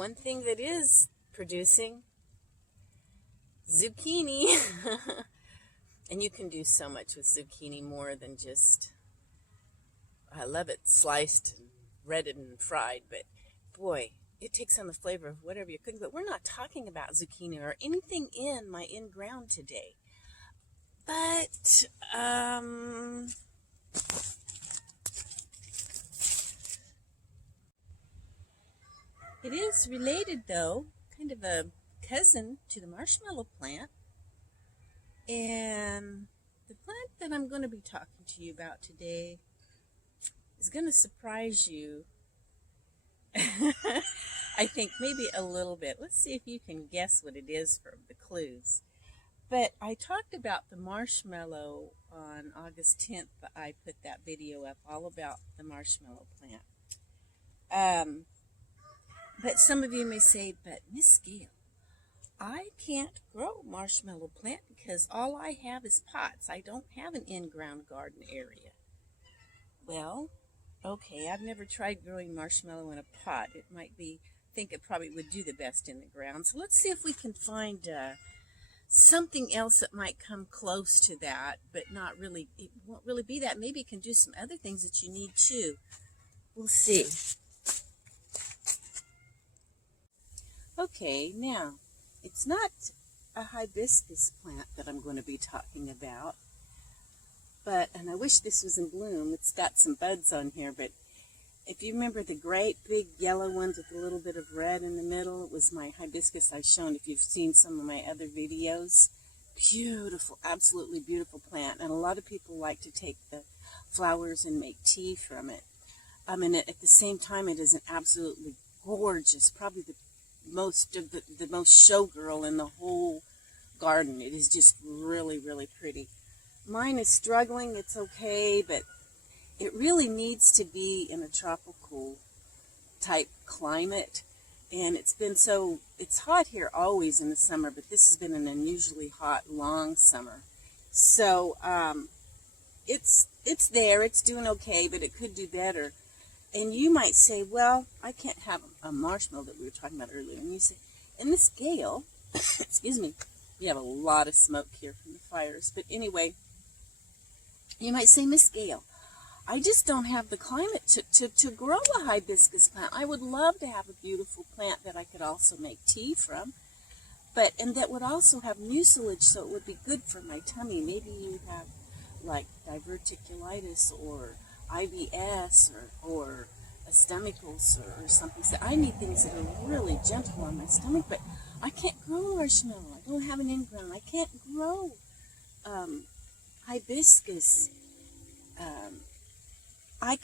one thing that is producing zucchini. And you can do so much with zucchini more than just, I love it sliced and breaded and fried, but boy, it takes on the flavor of whatever you're cooking. But we're not talking about zucchini or anything in my in-ground today. But, it is related, though, kind of a cousin to the marshmallow plant. And the plant that I'm going to be talking to you about today is going to surprise you. I think maybe a little bit. Let's see if you can guess what it is from the clues. But I talked about the marshmallow on August 10th. I put that video up all about the marshmallow plant. But some of you may say, but Miss Gail, I can't grow marshmallow plant because all I have is pots. I don't have an in-ground garden area. Well, okay, I've never tried growing marshmallow in a pot. It might be, I think it probably would do the best in the ground. So let's see if we can find something else that might come close to that, but not really, it won't really be that. Maybe it can do some other things that you need too. We'll see. Okay, now, it's not a hibiscus plant that I'm going to be talking about, and I wish this was in bloom. It's got some buds on here, but if you remember the great big yellow ones with a little bit of red in the middle, it was my hibiscus I've shown if you've seen some of my other videos. Beautiful, absolutely beautiful plant, and a lot of people like to take the flowers and make tea from it. And at the same time, it is an absolutely gorgeous, probably the most showgirl in the whole garden. It is just really, really pretty. Mine is struggling. It's okay, but it really needs to be in a tropical type climate. And it's hot here always in the summer, but this has been an unusually hot, long summer. So it's there. It's doing okay, but it could do better. And you might say, well, I can't have a marshmallow that we were talking about earlier. And you say, and Miss Gail, excuse me, you have a lot of smoke here from the fires. But anyway, you might say, Miss Gail, I just don't have the climate to grow a hibiscus plant. I would love to have a beautiful plant that I could also make tea from, and that would also have mucilage, so it would be good for my tummy. Maybe you have like diverticulitis or IBS or a stomach ulcer or something. So I need things that are really gentle on my stomach, but I can't grow marshmallow. I don't have an in-ground. I can't grow hibiscus. I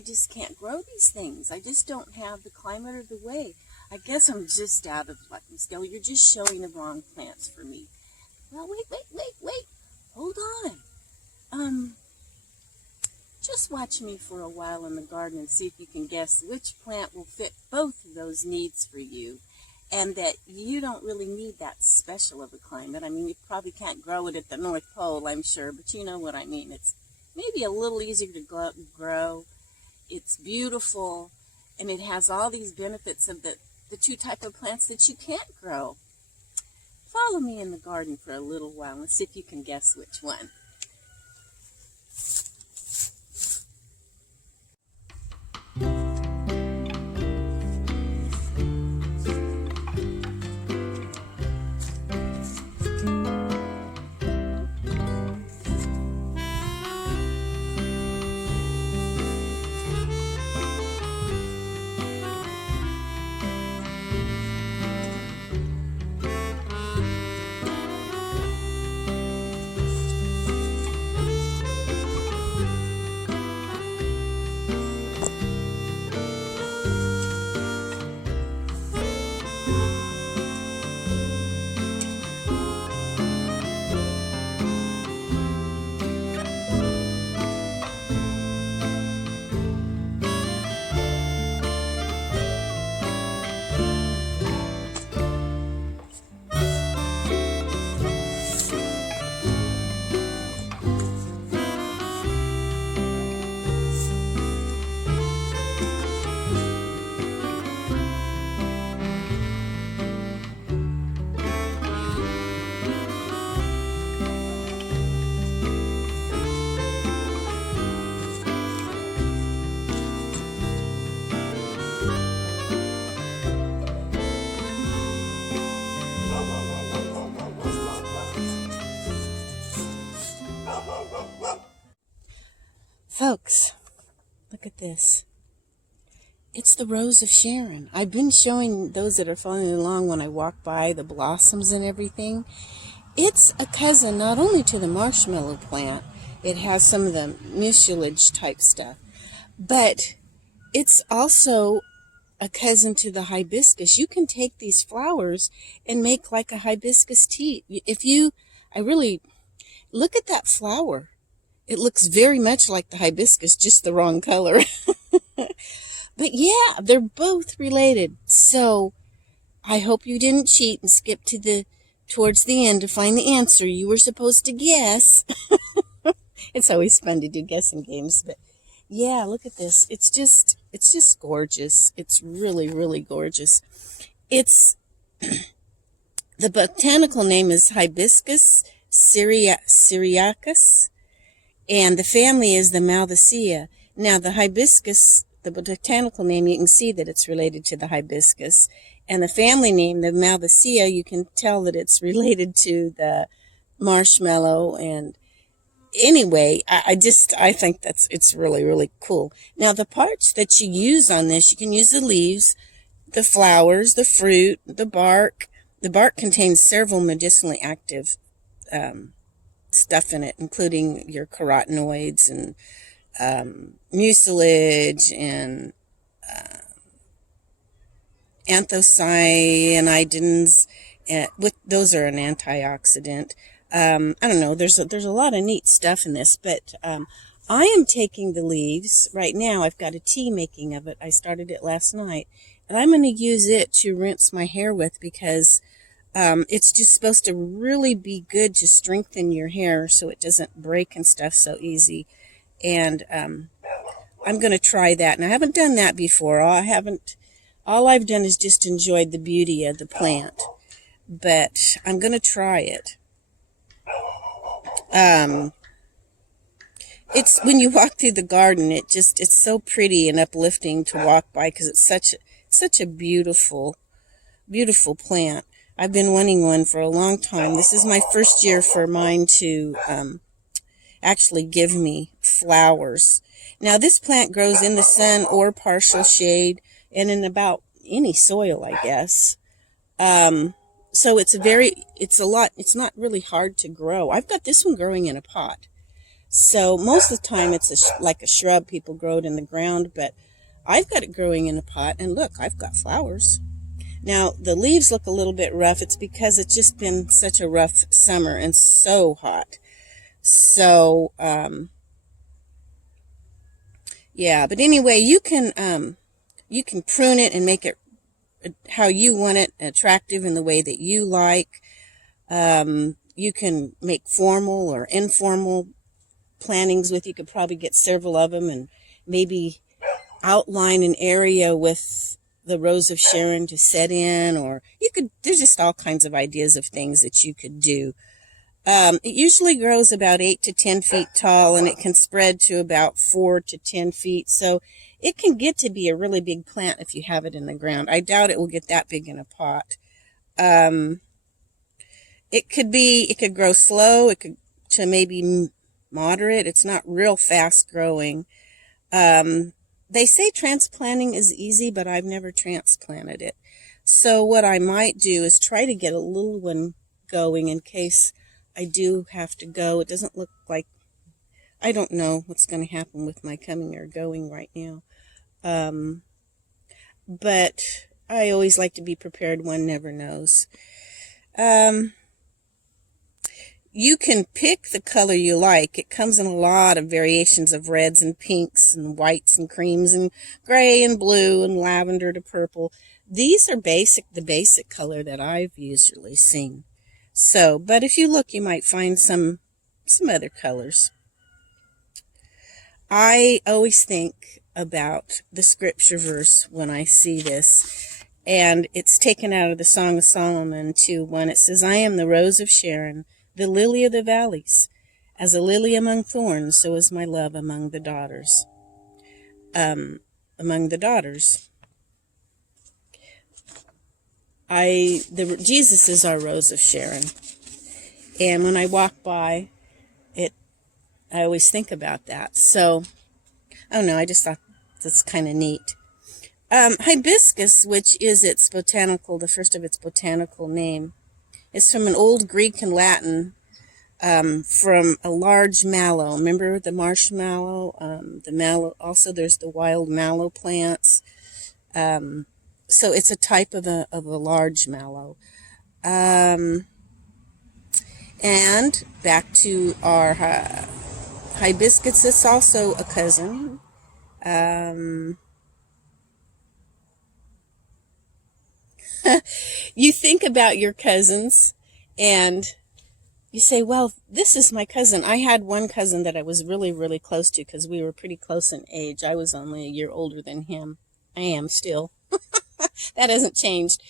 just can't grow these things. I just don't have the climate or the way. I guess I'm just out of luck, Miss Gail. You're just showing the wrong plants for me. Well, wait. Hold on. Just watch me for a while in the garden and see if you can guess which plant will fit both of those needs for you, and that you don't really need that special of a climate. I mean, you probably can't grow it at the North Pole, I'm sure, but you know what I mean. It's maybe a little easier to grow. It's beautiful, and it has all these benefits of the two type of plants that you can't grow. Follow me in the garden for a little while and see if you can guess which one. Folks, look at this. It's the Rose of Sharon. I've been showing those that are following along when I walk by the blossoms and everything. It's a cousin not only to the marshmallow plant, it has some of the mucilage type stuff, but it's also a cousin to the hibiscus. You can take these flowers and make like a hibiscus tea. I really, look at that flower. It looks very much like the hibiscus, just the wrong color. But yeah, they're both related. So I hope you didn't cheat and skip towards the end to find the answer you were supposed to guess. It's always fun to do guessing games, but yeah, look at this. It's just gorgeous. It's really, really gorgeous. It's the botanical name is Hibiscus syriacus, and the family is the Malvaceae. Now, the hibiscus, the botanical name, you can see that it's related to the hibiscus, and the family name, the Malvaceae, you can tell that it's related to the marshmallow. And anyway, I think it's really, really cool. Now, the parts that you use on this, you can use the leaves, the flowers, the fruit, the bark. The bark contains several medicinally active stuff in it, including your carotenoids and mucilage and anthocyanidins. Those are an antioxidant. I don't know. There's a lot of neat stuff in this, but I am taking the leaves right now. I've got a tea making of it. I started it last night, and I'm going to use it to rinse my hair with because it's just supposed to really be good to strengthen your hair so it doesn't break and stuff so easy. And I'm going to try that. And I haven't done that before. All I've done is just enjoyed the beauty of the plant. But I'm going to try it. It's when you walk through the garden, it's so pretty and uplifting to walk by because it's such a beautiful, beautiful plant. I've been wanting one for a long time. This is my first year for mine to actually give me flowers. Now, this plant grows in the sun or partial shade and in about any soil, I guess. So it's not really hard to grow. I've got this one growing in a pot. So most of the time it's like a shrub. People grow it in the ground, but I've got it growing in a pot, and look, I've got flowers. Now, the leaves look a little bit rough. It's because it's just been such a rough summer and so hot. So, yeah, but anyway, you can prune it and make it how you want it, attractive in the way that you like. You can make formal or informal plantings with. You could probably get several of them and maybe outline an area with the Rose of Sharon to set in, or there's just all kinds of ideas of things that you could do. It usually grows about 8 to 10 feet tall, and it can spread to about 4 to 10 feet. So it can get to be a really big plant if you have it in the ground. I doubt it will get that big in a pot. It could grow slow. It could to maybe moderate. It's not real fast growing. They say transplanting is easy, but I've never transplanted it. So what I might do is try to get a little one going in case I do have to go. It doesn't look like, I don't know what's going to happen with my coming or going right now. But I always like to be prepared. One never knows. You can pick the color you like. It comes in a lot of variations of reds and pinks and whites and creams and gray and blue and lavender to purple. These are the basic color that I've usually seen. So, but if you look, you might find some other colors. I always think about the scripture verse when I see this, and it's taken out of the Song of Solomon 2:1. It says, "I am the rose of Sharon, the lily of the valleys. As a lily among thorns, so is my love among the daughters." Jesus is our Rose of Sharon. And when I walk by, I always think about that. So, I don't know, I just thought that's kind of neat. Hibiscus, which is the first of its botanical name, is from an old Greek and Latin, from a large mallow. Remember the marshmallow? The mallow. Also, there's the wild mallow plants. So it's a type of a large mallow. And back to our hibiscus. It's also a cousin. You think about your cousins and you say, well, this is my cousin. I had one cousin that I was really, really close to because we were pretty close in age. I was only a year older than him. I am still. That hasn't changed.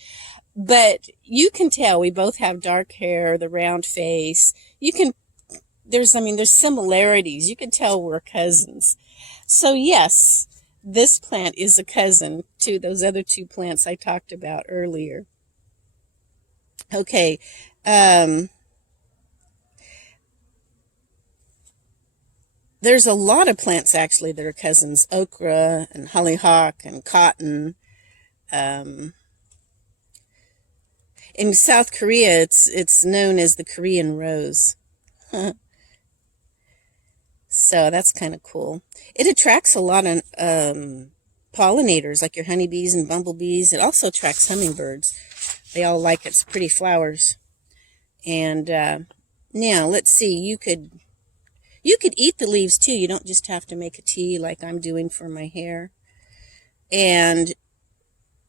But you can tell we both have dark hair, the round face. There's similarities. You can tell we're cousins. So yes, this plant is a cousin to those other two plants I talked about earlier. Okay. There's a lot of plants actually that are cousins. Okra and hollyhock and cotton. In South Korea, it's known as the Korean rose. So that's kind of cool. It attracts a lot of pollinators, like your honeybees and bumblebees. It also attracts hummingbirds. They all like its pretty flowers. And now, let's see. You could eat the leaves too. You don't just have to make a tea like I'm doing for my hair. And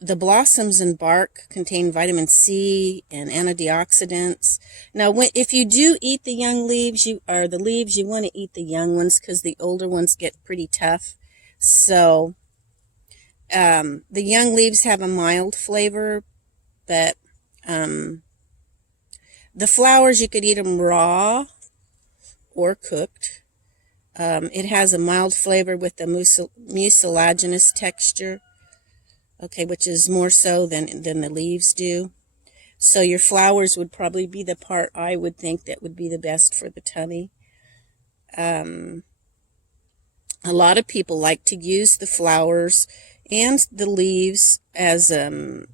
the blossoms and bark contain vitamin C and antioxidants. Now, if you do eat the young leaves, you want to eat the young ones because the older ones get pretty tough. So, the young leaves have a mild flavor, but the flowers, you could eat them raw or cooked. It has a mild flavor with the mucilaginous texture. Okay, which is more so than the leaves do. So your flowers would probably be the part I would think that would be the best for the tummy. A lot of people like to use the flowers and the leaves as the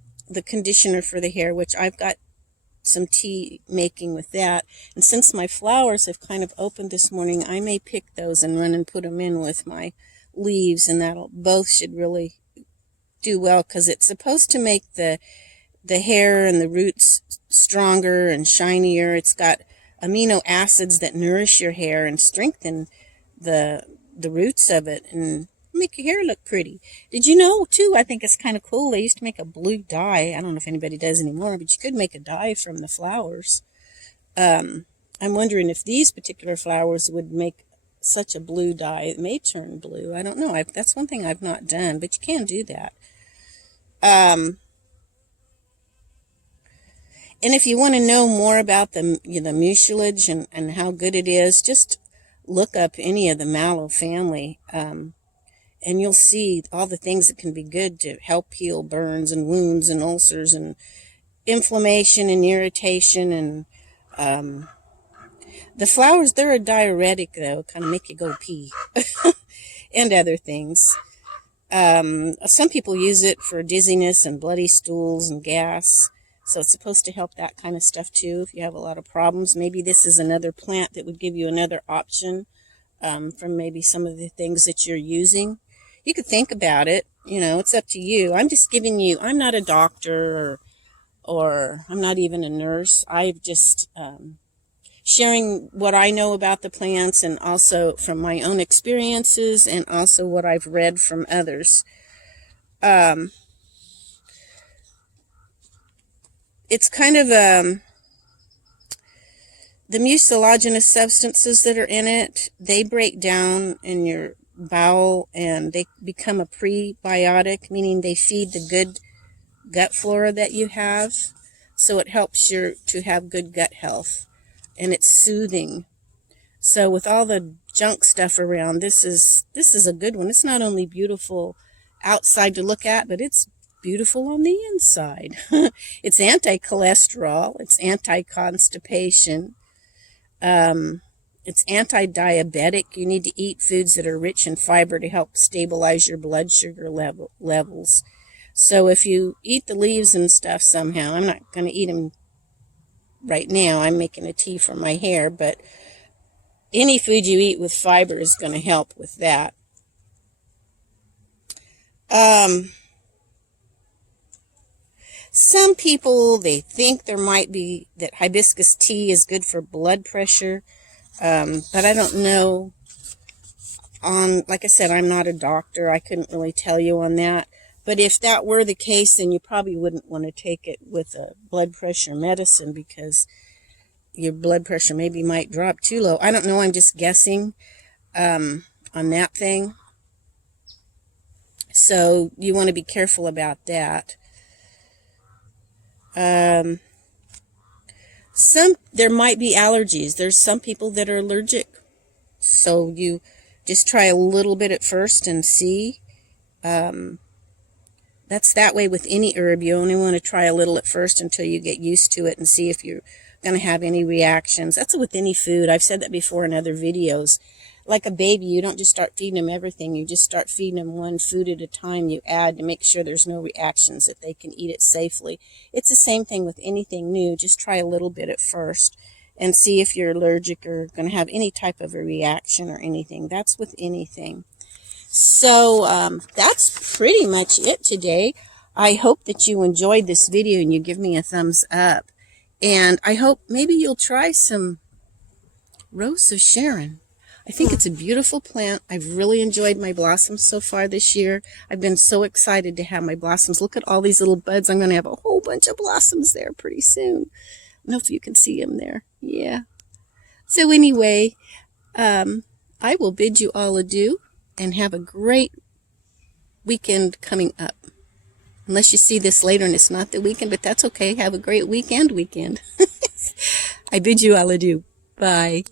conditioner for the hair, which I've got some tea making with that. And since my flowers have kind of opened this morning, I may pick those and run and put them in with my leaves, and both should really do well because it's supposed to make the hair and the roots stronger and shinier. It's got amino acids that nourish your hair and strengthen the roots of it and make your hair look pretty. Did you know too, I think it's kind of cool, they used to make a blue dye. I don't know if anybody does anymore, but you could make a dye from the flowers. I'm wondering if these particular flowers would make such a blue dye. It may turn blue. I don't know. That's one thing I've not done, but you can do that. And if you want to know more about the mucilage and how good it is, just look up any of the mallow family, and you'll see all the things that can be good to help heal burns and wounds and ulcers and inflammation and irritation. And the flowers, they're a diuretic, though, kind of make you go pee and other things. Some people use it for dizziness and bloody stools and gas. So it's supposed to help that kind of stuff too. If you have a lot of problems, maybe this is another plant that would give you another option from maybe some of the things that you're using. You could think about it. It's up to you. I'm just giving you, I'm not a doctor or I'm not even a nurse. I've just sharing what I know about the plants and also from my own experiences and also what I've read from others. It's kind of the mucilaginous substances that are in it, they break down in your bowel and they become a prebiotic, meaning they feed the good gut flora that you have. So it helps to have good gut health. And it's soothing. So with all the junk stuff around, this is a good one. It's not only beautiful outside to look at, but it's beautiful on the inside. It's anti-cholesterol. It's anti-constipation. It's anti-diabetic. You need to eat foods that are rich in fiber to help stabilize your blood sugar levels. So if you eat the leaves and stuff somehow, I'm not going to eat them right now. I'm making a tea for my hair, but any food you eat with fiber is going to help with that. Some people, they think there might be that hibiscus tea is good for blood pressure, but I don't know. Like I said, I'm not a doctor. I couldn't really tell you on that. But if that were the case, then you probably wouldn't want to take it with a blood pressure medicine because your blood pressure maybe might drop too low. I don't know. I'm just guessing on that thing. So you want to be careful about that. There might be allergies. There's some people that are allergic. So you just try a little bit at first and see. That's that way with any herb. You only want to try a little at first until you get used to it and see if you're going to have any reactions. That's with any food. I've said that before in other videos. Like a baby, you don't just start feeding them everything. You just start feeding them one food at a time. You add to make sure there's no reactions, that they can eat it safely. It's the same thing with anything new. Just try a little bit at first and see if you're allergic or going to have any type of a reaction or anything. That's with anything. So that's pretty much it today. I hope that you enjoyed this video and you give me a thumbs up. And I hope maybe you'll try some Rose of Sharon. I think it's a beautiful plant. I've really enjoyed my blossoms so far this year. I've been so excited to have my blossoms. Look at all these little buds. I'm going to have a whole bunch of blossoms there pretty soon. I don't know if you can see them there. Yeah. So anyway, I will bid you all adieu and have a great weekend coming up. Unless you see this later and it's not the weekend, but that's okay. Have a great weekend. I bid you all adieu. Bye.